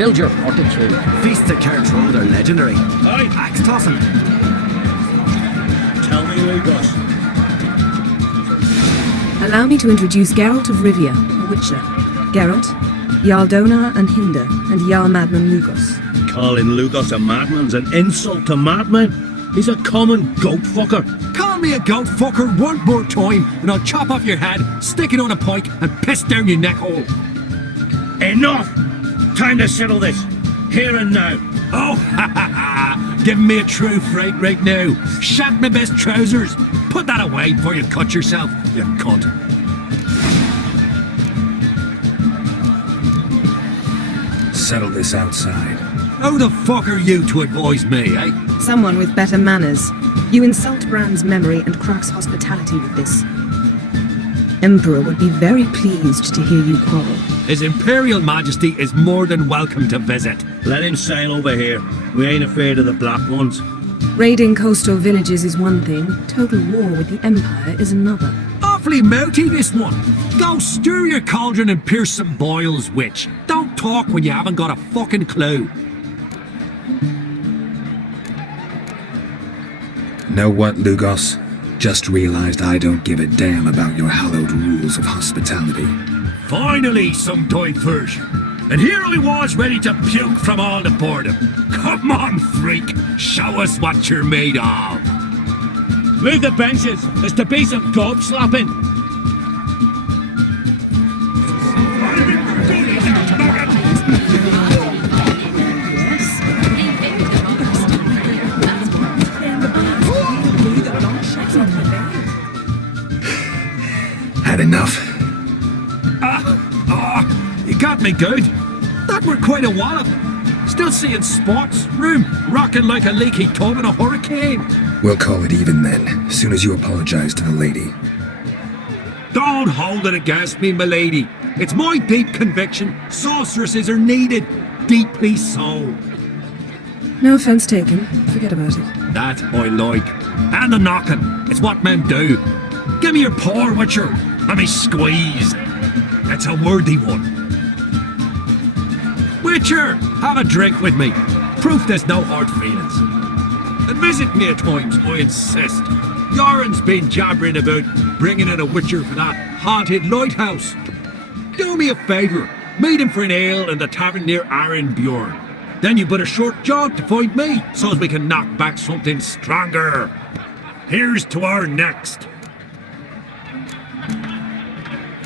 Build your fortitude. Feasts at Kaer Morhen are legendary. Aye. Axe tossing. Tell me, Lugos. Allow me to introduce Geralt of Rivia, a witcher. Geralt, Jarl Donar and Hinder, and Jarl Madman Lugos. Calling Lugos a madman's an insult to madman. He's a common goat fucker. Call me a goat fucker one more time and I'll chop off your head, stick it on a pike and piss down your neck hole. Enough! Time to settle this. Here and now. Oh, ha ha ha! Giving me a true fright right now. Shat my best trousers. Put that away before you cut yourself, you cunt. Settle this outside. Who the fuck are you to advise me, eh? Someone with better manners. You insult Bran's memory and Croc's hospitality with this. Emperor would be very pleased to hear you quarrel. His Imperial Majesty is more than welcome to visit. Let him sail over here. We ain't afraid of the black ones. Raiding coastal villages is one thing, total war with the Empire is another. Awfully mouthy, this one. Go stir your cauldron and pierce some boils, witch. Don't talk when you haven't got a fucking clue. Know what, Lugos? Just realized I don't give a damn about your hallowed rules of hospitality. Finally, some diversion. And here I was ready to puke from all the boredom. Come on, freak. Show us what you're made of. Move the benches. There's to be some gob slapping. Had enough? You got me good. That were quite a wallop. Still seeing spots, room rocking like a leaky tub in a hurricane. We'll call it even then, as soon as you apologize to the lady. Don't hold it against me, milady. It's my deep conviction sorceresses are needed. Deeply so. No offense taken. Forget about it. That I like. And the knocking. It's what men do. Give me your paw, Witcher. Let me squeeze. It's a worthy one. Witcher, have a drink with me. Proof there's no hard feelings. And visit me at times, I insist. Yoren's been jabbering about bringing in a Witcher for that haunted lighthouse. Do me a favour. Meet him for an ale in the tavern near Arenbjorn. Then you but a short jog to find me, so as we can knock back something stronger. Here's to our next.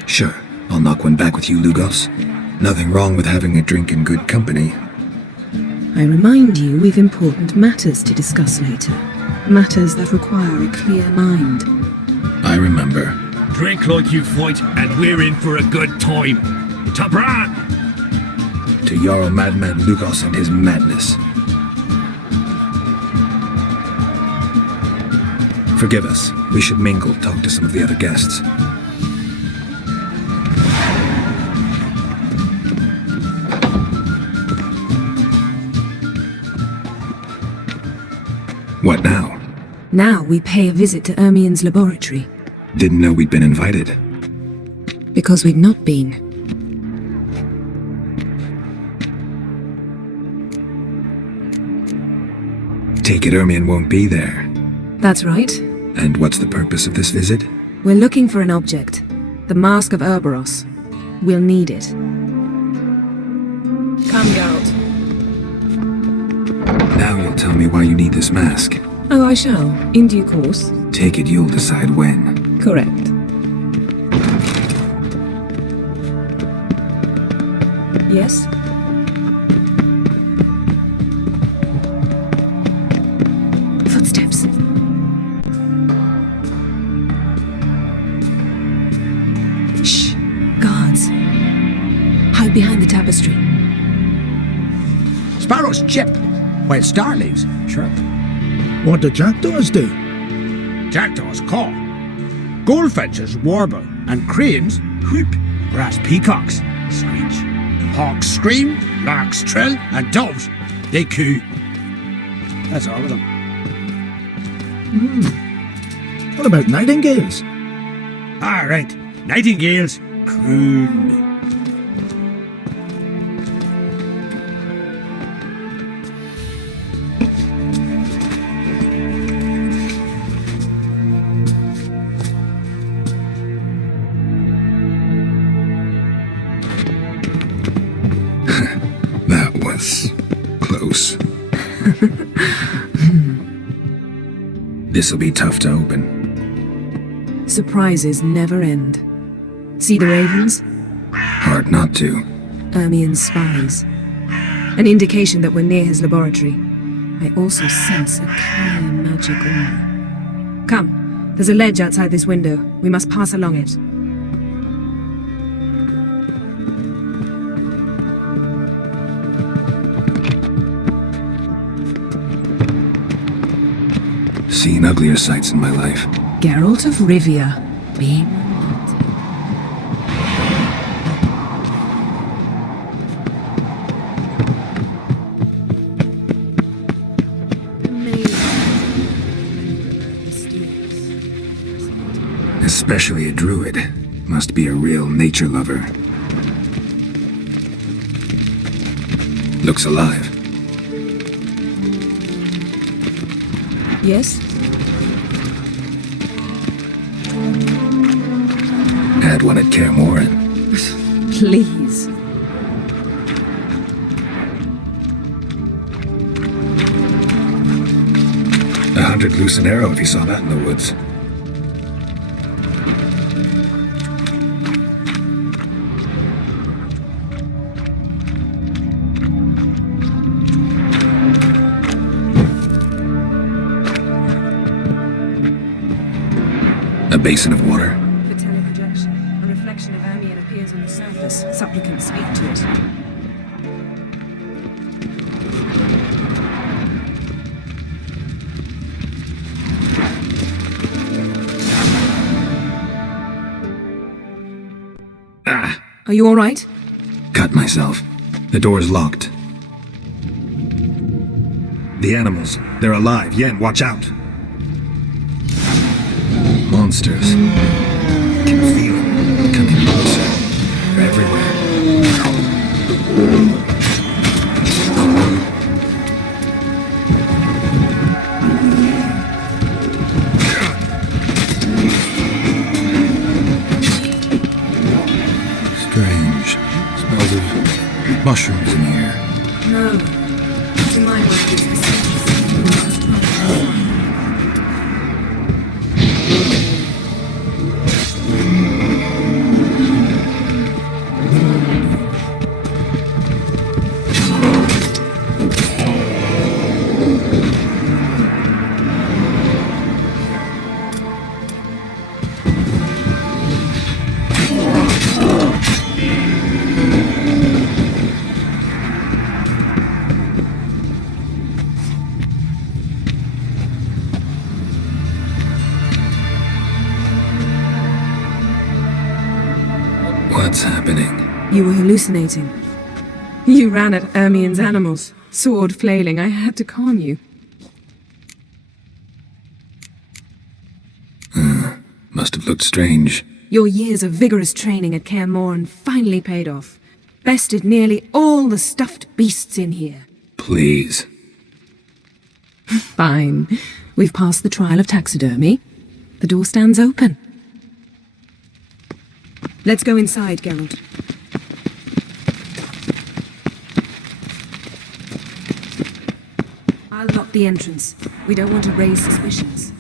Sure, I'll knock one back with you, Lugos. Nothing wrong with having a drink in good company. I remind you we've important matters to discuss later. Matters that require a clear mind. I remember. Drink like you fight, and we're in for a good time. To Bran! To Jarl Madman Lugos and his madness. Forgive us. We should mingle, talk to some of the other guests. What now? Now we pay a visit to Ermien's laboratory. Didn't know we'd been invited. Because we've not been. Take it Ermien won't be there. That's right. And what's the purpose of this visit? We're looking for an object. The Mask of Urboros. We'll need it. Come, Geralt. Now you'll tell me why you need this mask. Oh, I shall. In due course. Take it you'll decide when. Correct. Yes? Footsteps. Shh. Guards. Hide behind the tapestry. Sparrows chip, while starlings chirp. What do jackdaws do? Jackdaws caw. Goldfinches warble, and cranes whoop, whereas peacocks screech. Hawks scream, larks trill, and doves, they coo. That's all of them. What about nightingales? All right, nightingales croon. This'll be tough to open. Surprises never end. See the ravens? Hard not to. Ermien's spies. An indication that we're near his laboratory. I also sense a clear magic aura. Come, there's a ledge outside this window. We must pass along it. Seen uglier sights in my life. Geralt of Rivia, being Especially a druid. Must be a real nature lover. Looks alive. Yes? Had one at Kaer Morhen. Please. A hunted loose an arrow if he saw that in the woods. A basin of water. For teleprojection, a reflection of Ermien appears on the surface. Supplicants speak to it. Are you all right? Cut myself. The door's locked. The animals. They're alive. Yen, watch out. Monsters. Can feel them coming closer. They're everywhere. Strange. Smells of mushrooms in here. No. To my mind, it's the same. What's happening? You were hallucinating. You ran at Ermien's animals, sword flailing. I had to calm you. Must have looked strange. Your years of vigorous training at Kaer Morhen finally paid off. Bested nearly all the stuffed beasts in here. Please. Fine. We've passed the trial of taxidermy. The door stands open. Let's go inside, Geralt. I'll lock the entrance. We don't want to raise suspicions.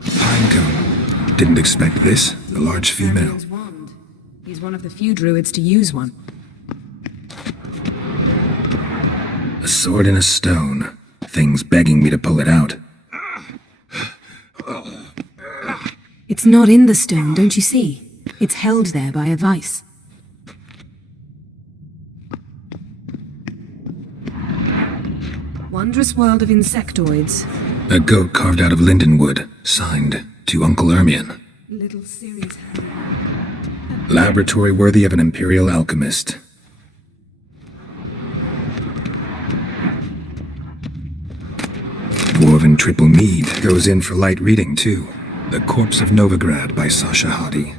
Pinecone. Didn't expect this. A large female. Ermien's wand. He's one of the few druids to use one. A sword and a stone. Thing's begging me to pull it out. It's not in the stone, don't you see? It's held there by a vice. Wondrous world of insectoids. A goat carved out of lindenwood. Signed, to Uncle Ermion. Little Ciri's Laboratory worthy of an imperial alchemist. Dwarven triple mead goes in for light reading, too. The Corpse of Novigrad by Sasha Hadi.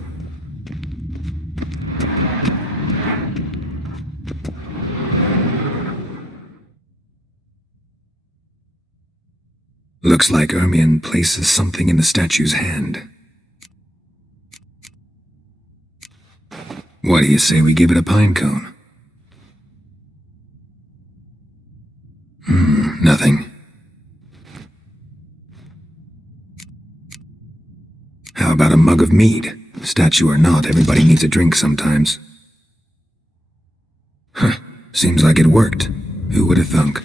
Looks like Ermion places something in the statue's hand. What do you say we give it a pinecone? Nothing. of mead. Statue or not, everybody needs a drink sometimes. Huh. Seems like it worked. Who would have thunk?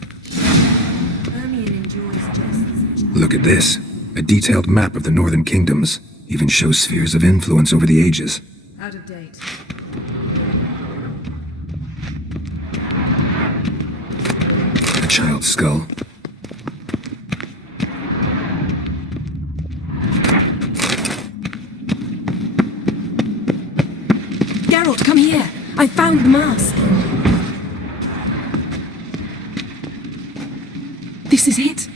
Look at this. A detailed map of the northern kingdoms. Even shows spheres of influence over the ages. Out of date. A child's skull. Geralt, come here! I found the mask! This is it!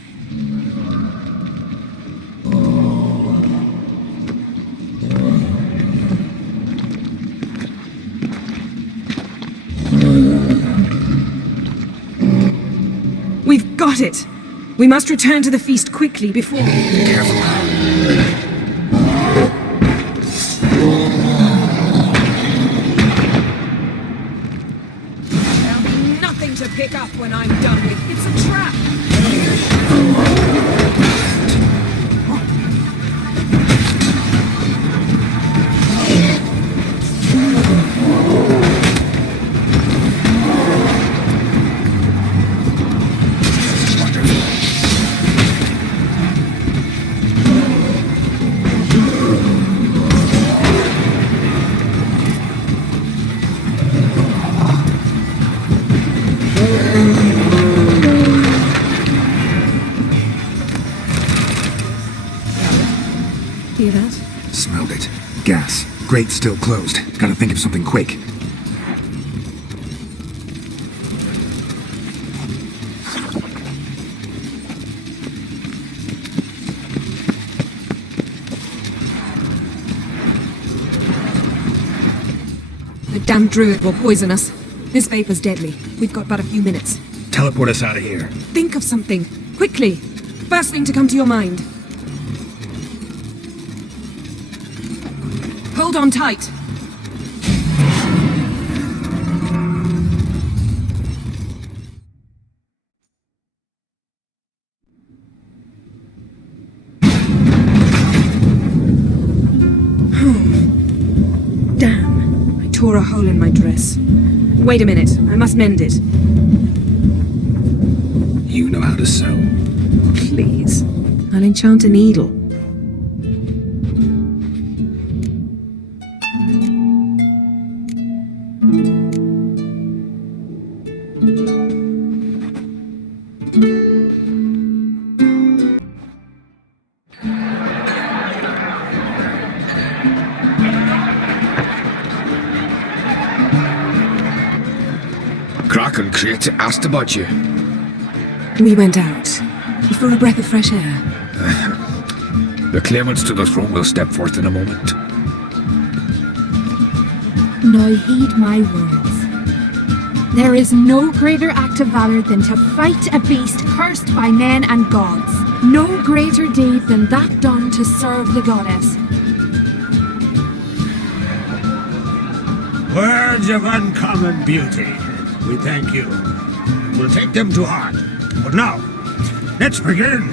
We've got it! We must return to the feast quickly before... Careful. There'll be nothing to pick up when I'm done with. It's a trap! Hear that? Smelled it. Gas. Grate still closed. Gotta think of something quick. The damn druid will poison us. This vapor's deadly. We've got but a few minutes. Teleport us out of here. Think of something. Quickly. First thing to come to your mind. Hold on tight. Damn. I tore a hole in my dress. Wait a minute. I must mend it. You know how to sew. Please. I'll enchant a needle. Kraken Crate asked about you. We went out. For a breath of fresh air. The claimants to the throne will step forth in a moment. Now heed my words. There is no greater act of valor than to fight a beast cursed by men and gods. No greater deed than that done to serve the goddess. Words of uncommon beauty. We thank you. We'll take them to heart. But now, let's begin.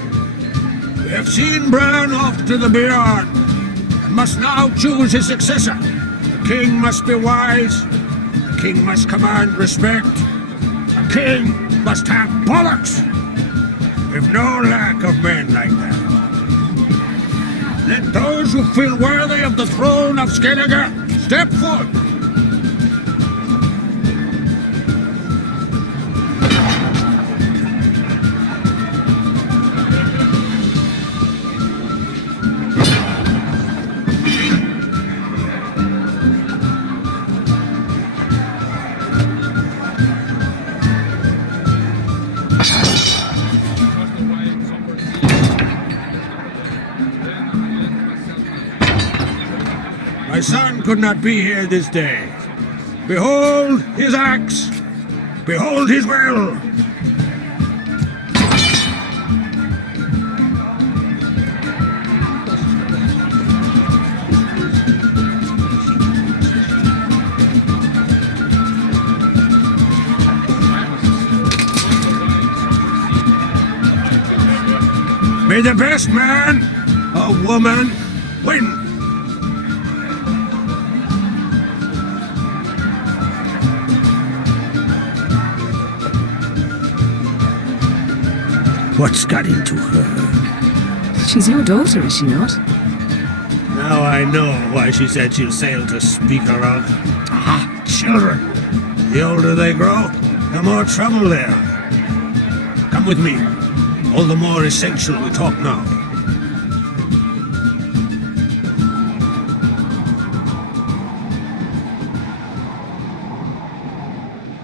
We have seen Bran off to the beyond, and must now choose his successor. The king must be wise. The king must command respect. The king must have bollocks. We've no lack of men like that. Let those who feel worthy of the throne of Skellige step forth. My son could not be here this day. Behold his axe. Behold his will. May the best man or woman win. What's got into her? She's your daughter, is she not? Now I know why she said she'll sail to speak her of. Ah, children. The older they grow, the more trouble they are. Come with me. All the more essential we talk now.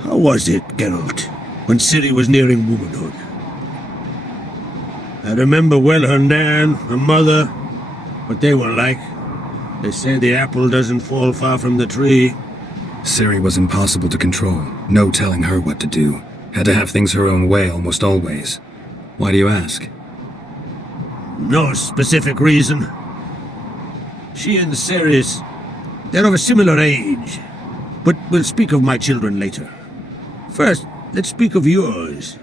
How was it, Geralt, when Ciri was nearing womanhood? I remember well her nan, her mother, what they were like. They say the apple doesn't fall far from the tree. Ciri was impossible to control. No telling her what to do. Had to have things her own way almost always. Why do you ask? No specific reason. She and Ceres, they're of a similar age. But we'll speak of my children later. First, let's speak of yours.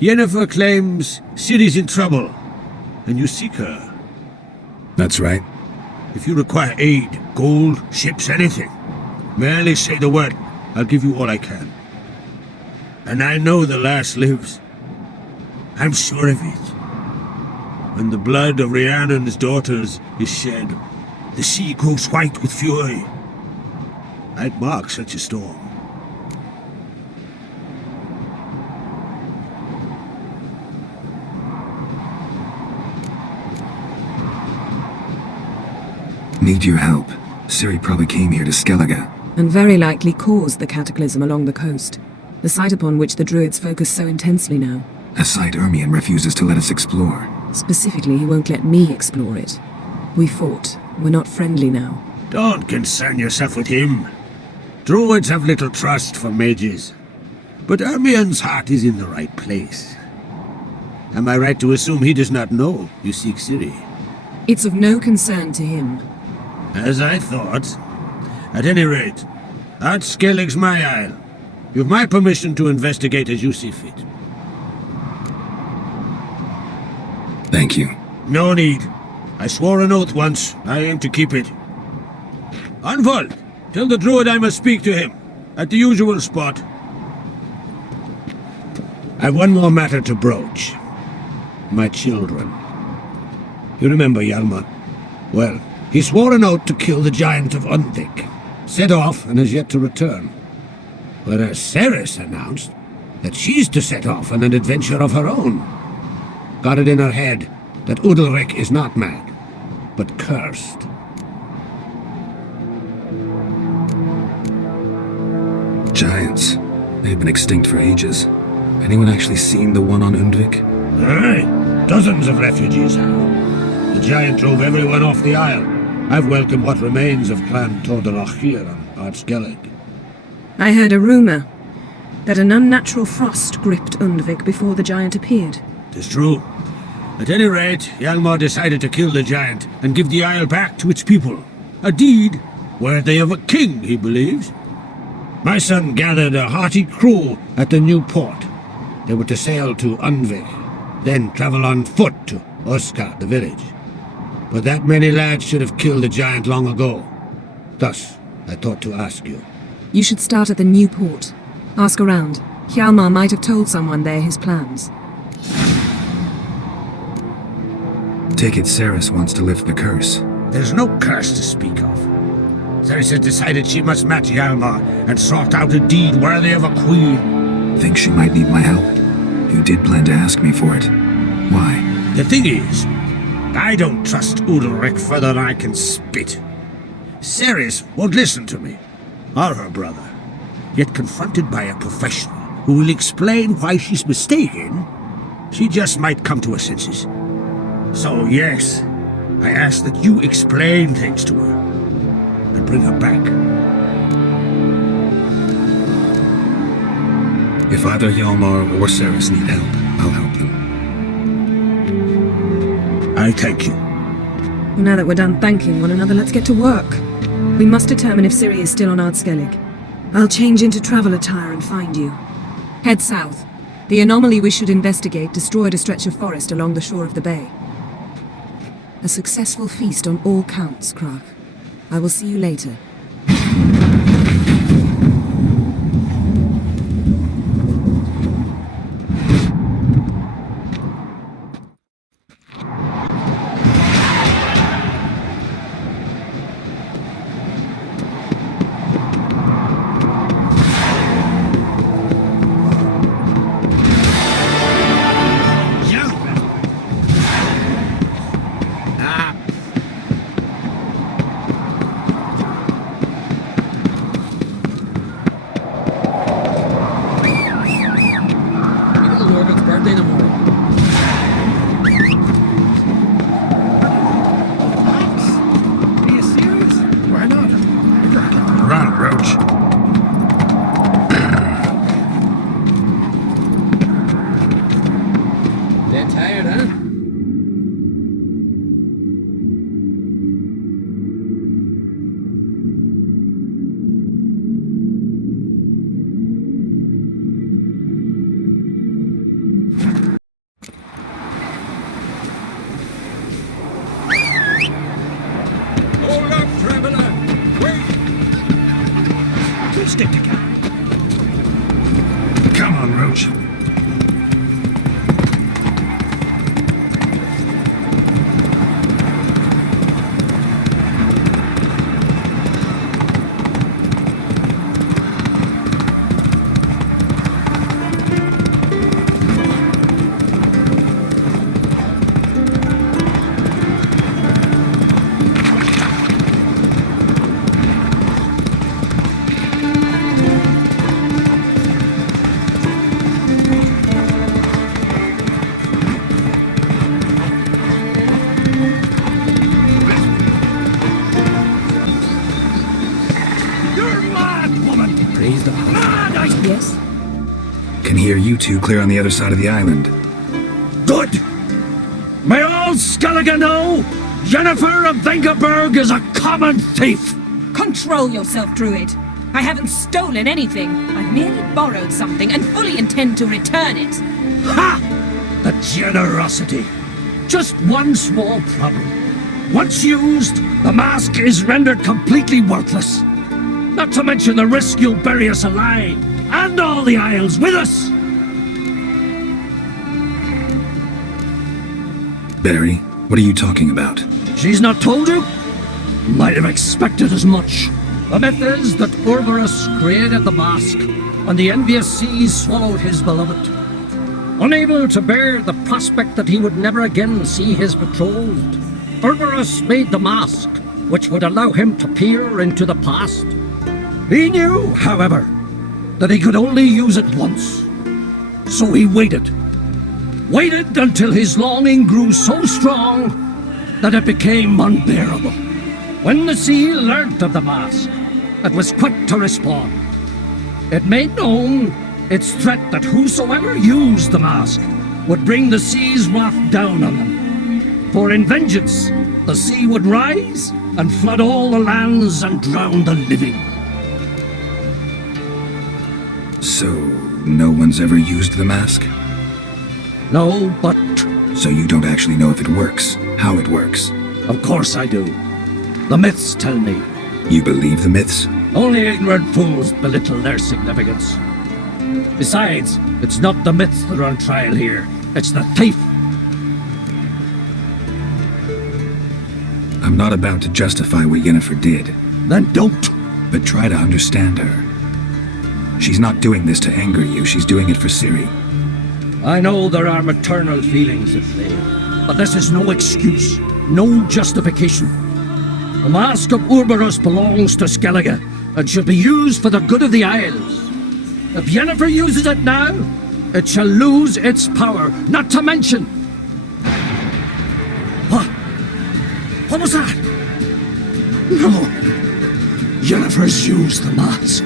Yennefer claims Ciri's in trouble, and you seek her. That's right. If you require aid, gold, ships, anything, merely say the word. I'll give you all I can. And I know the lass lives. I'm sure of it. When the blood of Rhiannon's daughters is shed, the sea grows white with fury. I'd mark such a storm. Need your help. Ciri probably came here to Skellige. And very likely caused the cataclysm along the coast. The site upon which the druids focus so intensely now. A site Ermion refuses to let us explore. Specifically, he won't let me explore it. We fought. We're not friendly now. Don't concern yourself with him. Druids have little trust for mages. But Ermion's heart is in the right place. Am I right to assume he does not know you seek Ciri? It's of no concern to him. As I thought. At any rate, that Skellig's my isle. You've my permission to investigate as you see fit. Thank you. No need. I swore an oath once. I aim to keep it. Unfold! Tell the druid I must speak to him. At the usual spot. I've one more matter to broach. My children. You remember Hjalmar? Well, he swore an oath to kill the giant of Undvik. Set off and has yet to return. Whereas Ceres announced that she's to set off on an adventure of her own. Got it in her head that Udalric is not mad, but cursed. Giants. They've been extinct for ages. Anyone actually seen the one on Undvik? Aye, dozens of refugees have. The giant drove everyone off the isle. I've welcomed what remains of Clan Tordarach here on Artskellig. I heard a rumor that an unnatural frost gripped Undvik before the giant appeared. 'Tis true. At any rate, Hjalmar decided to kill the giant and give the isle back to its people. A deed worthy of a king, he believes. My son gathered a hearty crew at the new port. They were to sail to Undvik, then travel on foot to Oskar, the village. But that many lads should have killed the giant long ago. Thus, I thought to ask you. You should start at the new port. Ask around. Hjalmar might have told someone there his plans. Take it Ceres wants to lift the curse. There's no curse to speak of. Ceres has decided she must match Hjalmar and sought out a deed worthy of a queen. Think she might need my help? You did plan to ask me for it. Why? The thing is, I don't trust Udalric further than I can spit. Ceres won't listen to me, or her brother. Yet confronted by a professional who will explain why she's mistaken, she just might come to her senses. So yes, I ask that you explain things to her and bring her back. If either Hjalmar or Ceres need help, I'll help them. I thank you. Now that we're done thanking one another, let's get to work. We must determine if Ciri is still on Artskellig. I'll change into travel attire and find you. Head south. The anomaly we should investigate destroyed a stretch of forest along the shore of the bay. A successful feast on all counts, Krach. I will see you later. Dead tired, huh? Hold up, traveler! Wait! We'll stick together. Come on, Roach. You're mad, woman! Praise the Mad, I... Yes? Can hear you two clear on the other side of the island. Good! May all Skellige know Yennefer of Vengerberg is a common thief! Control yourself, Druid. I haven't stolen anything. I've merely borrowed something and fully intend to return it. Ha! The generosity. Just one small problem. Once used, the mask is rendered completely worthless. Not to mention the risk you'll bury us alive, and all the Isles with us! Barry, what are you talking about? She's not told you? Might have expected as much. The myth is that Urberus created the mask, and the envious seas swallowed his beloved. Unable to bear the prospect that he would never again see his betrothed, Urberus made the mask, which would allow him to peer into the past. He knew, however, that he could only use it once. So he waited. Waited until his longing grew so strong that it became unbearable. When the sea learnt of the mask, it was quick to respond. It made known its threat that whosoever used the mask would bring the sea's wrath down on them. For in vengeance, the sea would rise and flood all the lands and drown the living. So, no one's ever used the mask? No, but So you don't actually know if it works, how it works. of course I do. The myths tell me. You believe the myths? Only ignorant fools belittle their significance. Besides, it's not the myths that are on trial here. It's the thief. I'm not about to justify what Yennefer did, Then don't. but try to understand her. She's not doing this to anger you, she's doing it for Ciri. I know there are maternal feelings at play, but this is no excuse, no justification. The mask of Urberus belongs to Skellige and should be used for the good of the Isles. If Yennefer uses it now, it shall lose its power, not to mention... What? What was that? No. Yennefer's used the mask.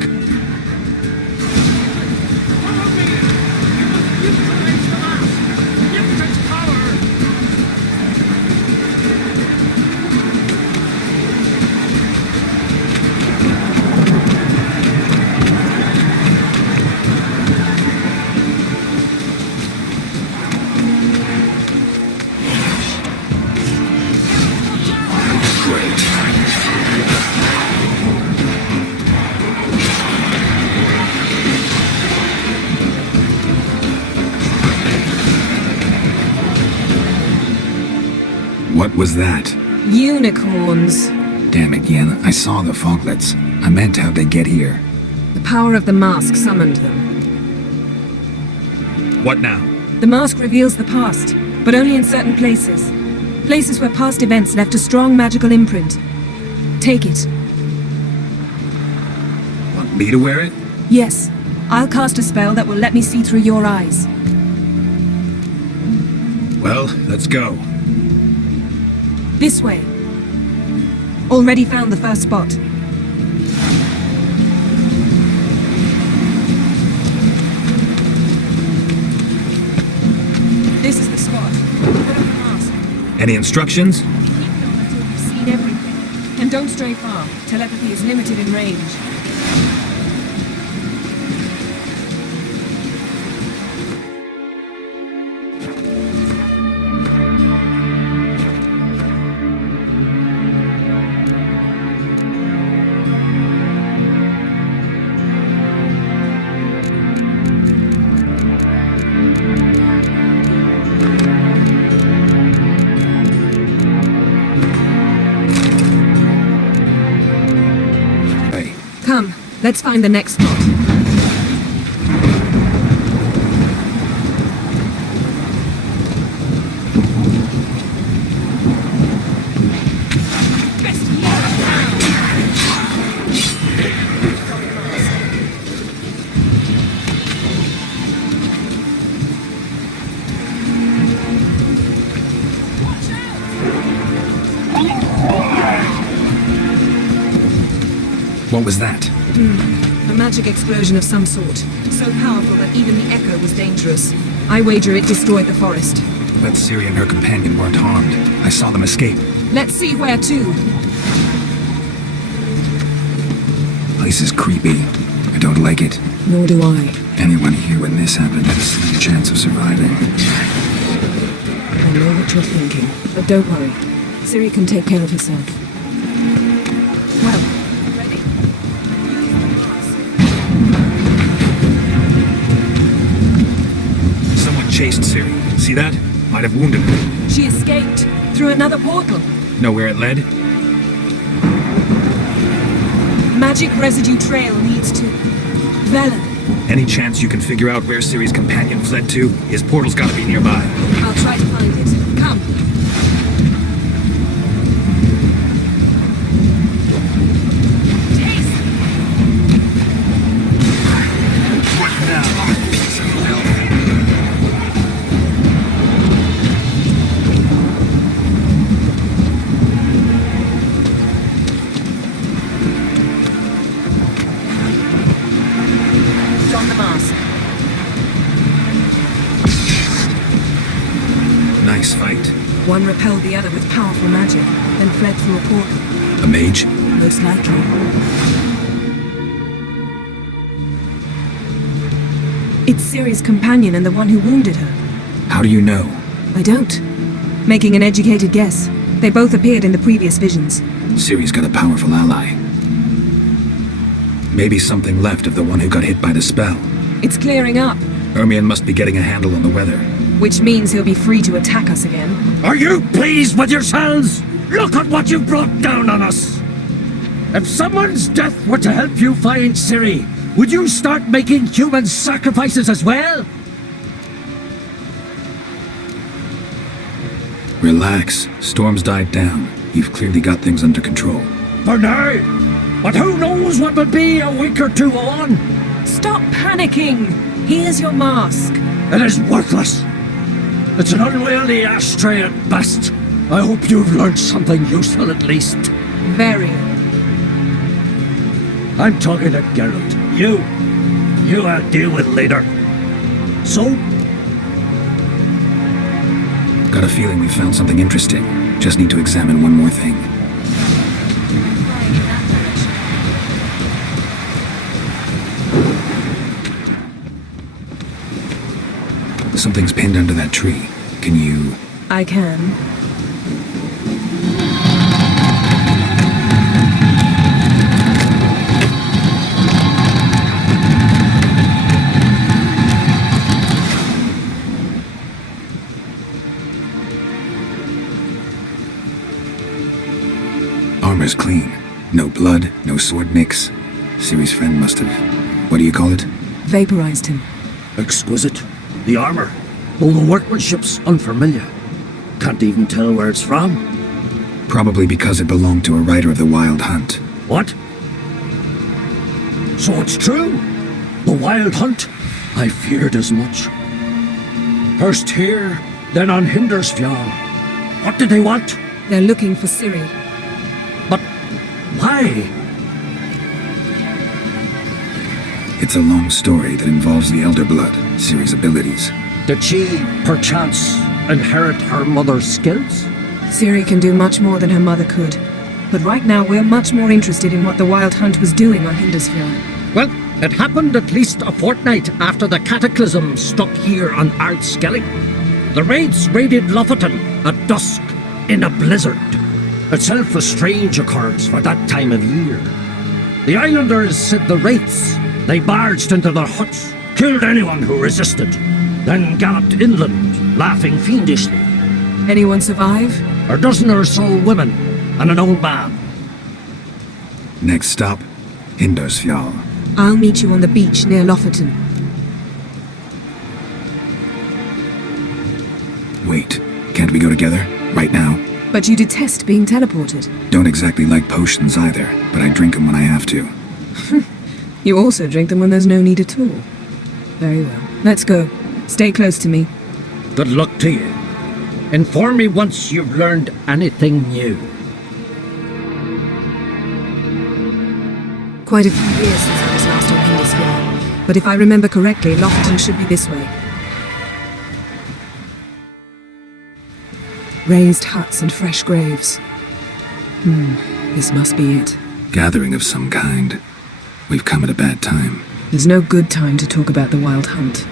What was that? Unicorns. Damn it, Yen, I saw the foglets. I meant how'd they get here? The power of the mask summoned them. What now? The mask reveals the past, but only in certain places. Places where past events left a strong magical imprint. Take it. Want me to wear it? Yes. I'll cast a spell that will let me see through your eyes. Well, let's go. This way. Already found the first spot. This is the spot. Any instructions? You've seen everything. And don't stray far. Telepathy is limited in range. Come, let's find the next spot. What was that? A magic explosion of some sort. So powerful that even the echo was dangerous. I wager it destroyed the forest. But Ciri and her companion weren't harmed. I saw them escape. Let's see where to. Place is creepy. I don't like it. Nor do I. Anyone here when this happened had a slim chance of surviving. I know what you're thinking, but don't worry. Ciri can take care of herself. Well, ready? Someone chased Ciri. See that? Might have wounded her. She escaped through another portal. Know where it led? Magic residue trail leads to Velen. Any chance you can figure out where Ciri's companion fled to? His portal's gotta be nearby. I'll try to find it. Come. What now? Piece of hell. Don the mask. Nice fight. One repelled the other with powerful magic, then fled through a portal. A mage? Most likely. It's Ciri's companion and the one who wounded her. How do you know? I don't. Making an educated guess. They both appeared in the previous visions. Ciri's got a powerful ally. Maybe something left of the one who got hit by the spell. It's clearing up, Ermion must be getting a handle on the weather. which means he'll be free to attack us again. Are you pleased with yourselves? Look at what you brought down on us! If someone's death were to help you find Ciri, would you start making human sacrifices as well? Relax. Storm's died down. You've clearly got things under control. For now! But who knows what will be a week or two on? Stop panicking! Here's your mask. It is worthless. It's an unwieldy ashtray at best. I hope you've learned something useful at least. Very. I'm talking to Geralt. You I'll deal with later. So, Got a feeling we found something interesting. Just need to examine one more thing. Something's pinned under that tree. Can you... I can. Armor's clean. No blood, no sword nicks. Ciri's friend must have... What do you call it? Vaporized him. exquisite. The armor, though the workmanship's unfamiliar. Can't even tell where it's from. Probably because it belonged to a rider of the Wild Hunt. What? So it's true? The Wild Hunt? I feared as much. First here, then on Hindersfjall. What did they want? They're looking for Ciri. But why? It's a long story that involves the Elder Blood, Ciri's abilities. Did she, perchance, inherit her mother's skills? Ciri can do much more than her mother could. But right now we're much more interested in what the Wild Hunt was doing on Hindusfjord. Well, it happened at least a fortnight after the cataclysm struck here on Ardskellig. The raids raided Lofoten at dusk in a blizzard. Itself a strange occurrence for that time of year. The islanders said the wraiths. They barged into their huts, killed anyone who resisted, then galloped inland, laughing fiendishly. Anyone survive? A dozen or so women and an old man. Next stop, Hindusfjall. I'll meet you on the beach near Lofoten. Wait, can't we go together? Right now? But you detest being teleported. Don't exactly like potions either, but I drink them when I have to. You also drink them when there's no need at all. Very well. Let's go. Stay close to me. Good luck to you. Inform me once you've learned anything new. Quite a few years since I was last on Hindusfjord, but if I remember correctly, Lofoten should be this way. Raised huts and fresh graves. This must be it. Gathering of some kind. We've come at a bad time. There's no good time to talk about the Wild Hunt.